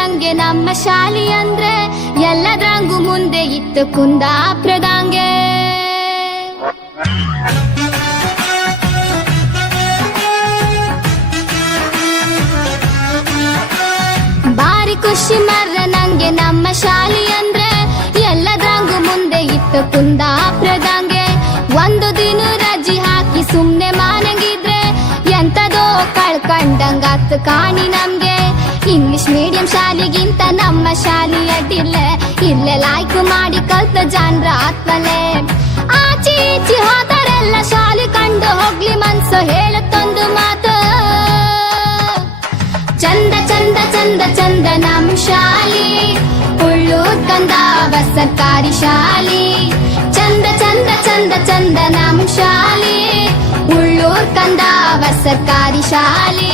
ನಂಗೆ ನಮ್ಮ ಶಾಲೆ ಅಂದ್ರೆ ಎಲ್ಲದ್ರಂಗೂ ಮುಂದೆ ಇತ್ತು ಕುಂದಾಪುರದಂಗೆ. ಬಾರಿ ಖುಷಿ ಮರ್ರ ನಂಗೆ ನಮ್ಮ ಶಾಲೆ ಅಂದ್ರೆ ಎಲ್ಲದ್ರಂಗೂ ಮುಂದೆ ಇತ್ತು ಕುಂದಾಪುರದಂಗೆ. ಒಂದು ದಿನ ರಜೆ ಹಾಕಿ ಸುಮ್ನೆ ಮಾನಂಗಿದ್ರೆ ಎಂತದೋ ಕಳ್ಕಂಡಂಗಾತ್ ಕಾಣಿ ನಮ್ಗೆ. ಇಂಗ್ಲಿಷ್ ಮೀಡಿಯಂ ಶಾಲೆಗಿಂತ ನಮ್ಮ ಶಾಲೆ ಅಡ್ಡಿಲ್ಲ, ಇಲ್ಲೇ ಲಾಯ್ಕ್ ಮಾಡಿ ಕಲ್ತ ಜಾನ್ರ ಆತ್ಮಲೆ. ಆಚಿ ಈಚಿ ಹೋದರೆಲ್ಲ ಶಾಲೆ ಕಂಡು ಹೋಗ್ಲಿ ಮನ್ಸು ಹೇಳುತ್ತೊಂದು ಮಾತು, ಚಂದ ಚಂದ ಚಂದ ಚಂದ ನಮ್ ಶಾಲೆ ಉಳ್ಳೂರ್ ಕಂದಾವ ಸರ್ಕಾರಿ ಶಾಲೆ. ಚಂದ ಚಂದ ಚಂದ ಚಂದ ನಮ್ ಶಾಲೆ ಉಳ್ಳೂರ್ ಕಂದಾವ ಸರ್ಕಾರಿ ಶಾಲೆ.